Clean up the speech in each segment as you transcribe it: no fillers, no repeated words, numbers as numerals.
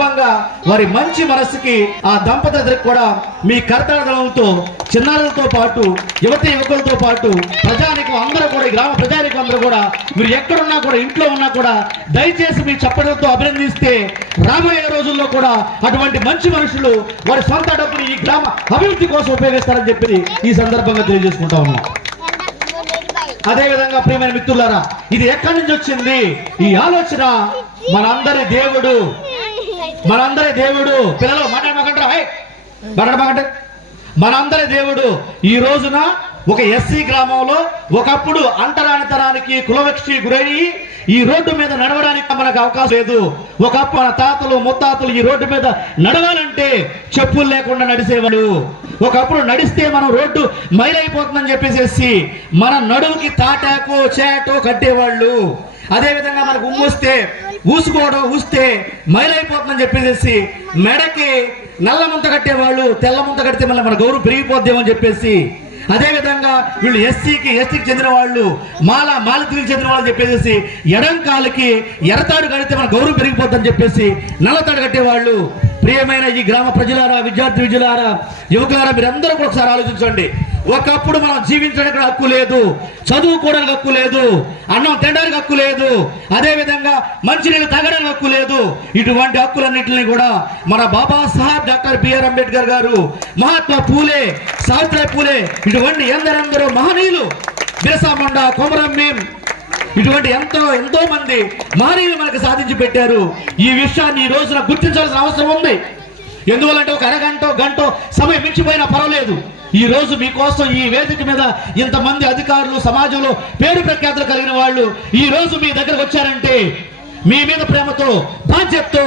సందర్భంగా వారి మంచి మనస్సుకి ఆ దంపతులందరికీ కూడా మీ కర్తవ్యాలతో చిన్నారులతో పాటు యువకులతో పాటు ప్రజానికం అందరూ కూడా ఈ గ్రామ ప్రజానికం అందరూ కూడా మీరు ఎక్కడున్నా కూడా ఇంట్లో ఉన్నా కూడా దయచేసి మీ చప్పట్లతో అభినందిస్తే రాబోయే రోజుల్లో కూడా అటువంటి మంచి మనుషులు వారి సొంత డబ్బుని ఈ గ్రామ అభివృద్ధి కోసం ఉపయోగిస్తారని చెప్పి ఈ సందర్భంగా తెలియజేసుకుంటా ఉన్నాం. అదేవిధంగా ప్రియమైన మిత్రులారా, ఇది ఎక్కడి నుంచి వచ్చింది ఈ ఆలోచన? మనందరి దేవుడు పిల్లలు మాట్లాడమాకంటారా? మనందరి దేవుడు ఈ రోజున ఒక ఎస్సీ గ్రామంలో ఒకప్పుడు అంటరానితనానికి కులవక్షి గురయ్యి ఈ రోడ్డు మీద నడవడానికి మనకు అవకాశం లేదు. ఒకప్పుడు మన తాతలు ముత్తాతలు ఈ రోడ్డు మీద నడవాలంటే చెప్పులు లేకుండా నడిచేవాడు. ఒకప్పుడు నడిస్తే మనం రోడ్డు మైలైపోతుందని చెప్పేసి మన నడువుకి తాటాకో చేటో కట్టేవాళ్ళు. అదేవిధంగా మనకు ఊస్తే మైలైపోతుందని చెప్పేసి మెడకి నల్ల ముంత కట్టేవాళ్ళు. తెల్ల ముంత కడితే మళ్ళీ మన గౌరవం పెరిగిపోద్దామని చెప్పేసి. అదేవిధంగా వీళ్ళు ఎస్టీకి చెందిన వాళ్ళు, మాలతీలకు చెందిన వాళ్ళు చెప్పేసి ఎడం కాలుకి ఎర్రతాడు కడితే మన గౌరవం పెరిగిపోద్దని చెప్పేసి నల్లతాడు కట్టేవాళ్ళు. ప్రియమైన ఈ గ్రామ ప్రజలారా, విద్యార్థులారా, యువకులారా, మీరందరూ కూడా ఒకసారి ఆలోచించండి. ఒకప్పుడు మనం జీవించడానికి హక్కు లేదు, చదువుకోవడానికి హక్కు లేదు, అన్నం తినడానికి హక్కు లేదు, అదేవిధంగా మంచినీళ్ళు తాగడానికి హక్కు లేదు. ఇటువంటి హక్కులన్నింటినీ కూడా మన బాబాసాహెబ్ డాక్టర్ బిఆర్ అంబేద్కర్ గారు, మహాత్మా పూలే, సావిత్రిబాయి పూలే, ఇటువంటి ఎందరెందరో మహనీయులు, బిర్సా ముండా, కొమరం భీం, ఇటువంటి ఎంతో మంది మహనీయులు మనకు సాధించి పెట్టారు. ఈ విషయాన్ని ఈ రోజున గుర్తించాల్సిన అవసరం ఉంది. ఎందువల్లంటే ఒక గంట సమయం మించిపోయినా పర్వాలేదు. ఈ రోజు మీకోసం ఈ వేదిక మీద ఇంతమంది అధికారులు, సమాజంలో పేరు ప్రఖ్యాతులు కలిగిన వాళ్ళు ఈ రోజు మీ దగ్గరకు వచ్చారంటే మీ మీద ప్రేమతో, బాధ్యతతో,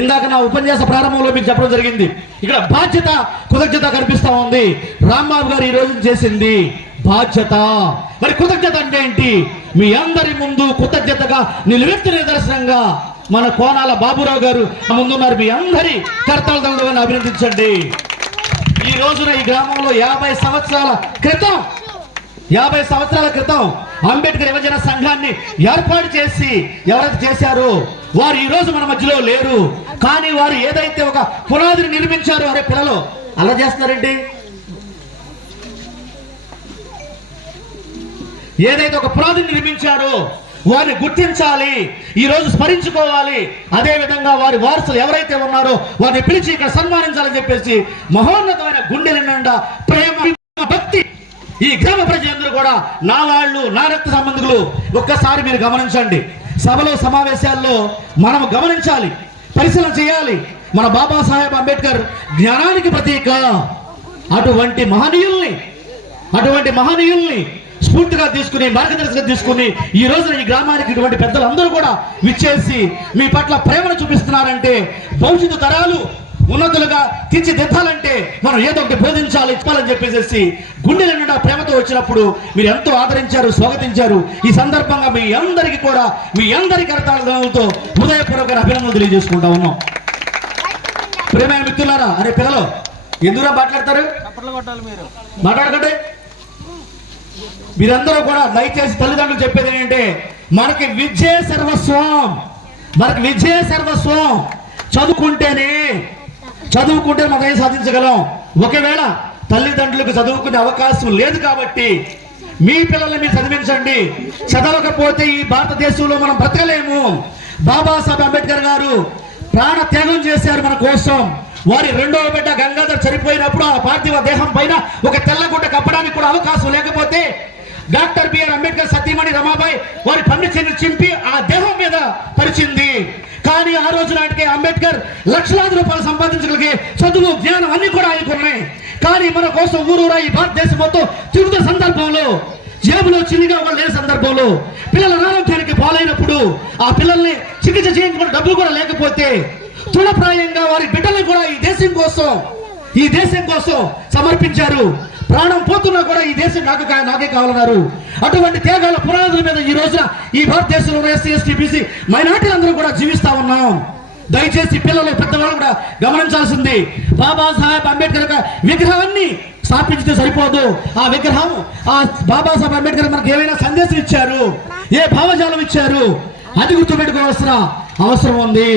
ఇందాక నా ఉపన్యాస ప్రారంభంలో మీకు చెప్పడం జరిగింది, ఇక్కడ బాధ్యత, కృతజ్ఞత కనిపిస్తా ఉంది. రాంబాబు గారు ఈ రోజు చేసింది బాధ్యత. మరి కృతజ్ఞత అంటే ఏంటి? మీ అందరి ముందు కృతజ్ఞతగా నిలువెత్తిన నిదర్శనంగా మన కోనాల బాబురావు గారు ముందున్నారు. మీ అందరి కర్తవ్యాలను అభినందించండి. ఈ రోజున ఈ గ్రామంలో 50 సంవత్సరాల క్రితం అంబేద్కర్ యువజన సంఘాన్ని ఏర్పాటు చేసి ఎవరైతే చేశారో వారు ఈ రోజు మన మధ్యలో లేరు. కానీ వారు ఏదైతే ఒక పునాదిని నిర్మించారో, అరే పిల్లలు అలా చేస్తున్నారండి, ఏదైతే ఒక పునాదిని నిర్మించారో వారిని గుర్తించాలి, ఈ రోజు స్మరించుకోవాలి. అదే విధంగా వారి వారసులు ఎవరైతే ఉన్నారో వారిని పిలిచి ఇక్కడ సన్మానించాలని చెప్పేసి మహోన్నతమైన గుండెల నిండా ప్రేమ, భక్తి ఈ గ్రామ ప్రజలందరూ కూడా నా వాళ్ళు, నా రక్త సంబంధికులు. ఒక్కసారి మీరు గమనించండి, సభలో సమావేశాల్లో మనం గమనించాలి, పరిశీలన చేయాలి. మన బాబాసాహెబ్ అంబేద్కర్ జ్ఞానానికి ప్రతీక. అటువంటి మహనీయుల్ని స్ఫూర్తిగా తీసుకుని, మార్గదర్శకంగా తీసుకుని ఈ రోజున ఈ గ్రామానికి ఇటువంటి పెద్దలందరూ కూడా విచ్చేసి మీ పట్ల ప్రేమను చూపిస్తున్నారంటే భవిష్యత్తు తరాలు ఉన్నతులుగా తీర్చిదిద్దాలంటే మనం ఏదో ఒకటి బోధించాలి, ఇచ్చాలని చెప్పేసి గుండెల నిండా ప్రేమతో వచ్చినప్పుడు మీరు ఎంతో ఆదరించారు, స్వాగతించారు. ఈ సందర్భంగా మీ అందరికీ కూడా మీ అందరి కర్తవ్యాలతో హృదయపూర్వక అభినందనలు తెలియజేసుకుంటా ఉన్నాం. ప్రేమైన మిత్రులారా, అరే పిల్లలు ఎందుకు మాట్లాడతారు? మాట్లాడకండి. మీరందరూ కూడా దయచేసి తల్లిదండ్రులు చెప్పేది ఏంటంటే మనకి విద్యే సర్వస్వం. చదువుకుంటే మనం ఏం సాధించగలం? ఒకవేళ తల్లిదండ్రులకు చదువుకునే అవకాశం లేదు కాబట్టి మీ పిల్లల్ని మీరు చదివించండి. చదవకపోతే ఈ భారతదేశంలో మనం బ్రతకలేము. బాబాసాహెబ్ అంబేద్కర్ గారు ప్రాణ త్యాగం చేశారు మన కోసం. వారి రెండవ బిడ్డ గంగాధర్ చనిపోయినప్పుడు ఆ పార్థివ దేహం పైన ఒక తెల్లగుడ్డ కప్పడానికి కూడా అవకాశం లేకపోతే డాక్టర్ బిఆర్ అంబేద్కర్ సతీమణి రమాబాయి వారి పండితుని చింపి ఆ దేహం మీద పరిచింది. కానీ ఆ రోజు నాటికే అంబేద్కర్ లక్షలాది రూపాయలు సంపాదించగలిగే చదువు, జ్ఞానం అన్ని కూడా ఆయనకున్నాయి. కానీ మన కోసం ఊరూరా ఈ భారతదేశం మొత్తం తిరుగుతున్న సందర్భంలో, జేబులో చిల్లిగా వాళ్ళు లేని సందర్భంలో, పిల్లల అనారోగ్యానికి పాలైనప్పుడు ఆ పిల్లల్ని చికిత్స చేయించుకునే డబ్బులు కూడా లేకపోతే తృణప్రాయంగా వారి బిడ్డలను కూడా ఈ దేశం కోసం సమర్పించారు. ప్రాణం పోతున్నా కూడా ఈ దేశం నాకే కావాలన్నారు. అటువంటి త్యాగాల పునాదుల మీద ఈ రోజున ఈ భారతదేశంలో ఎస్సీ, ఎస్టీ, బీసీ మైనారిటీలందరూ కూడా జీవిస్తా ఉన్నాం. దయచేసి పిల్లలు, పెద్దవాళ్ళు కూడా గమనించాల్సింది, బాబాసాహెబ్ అంబేద్కర్ యొక్క విగ్రహాన్ని స్థాపించితే సరిపోదు. ఆ విగ్రహం, ఆ బాబాసాహెబ్ అంబేద్కర్ మనకు ఏమైనా సందేశం ఇచ్చారు, ఏ భావజాలం ఇచ్చారు, అది గుర్తుపెట్టుకోవాల్సిన అవసరం ఉంది.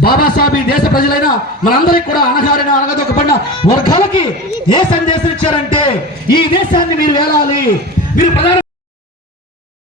బాబాసాహెబ్ ఈ దేశ ప్రజలైన మనందరికి కూడా అనగారిన అనగదొక్కబడిన వర్గాలకి ఏ సందేశం ఇచ్చారంటే ఈ దేశాన్ని మీరు వేలాలి, మీరు ప్రధాన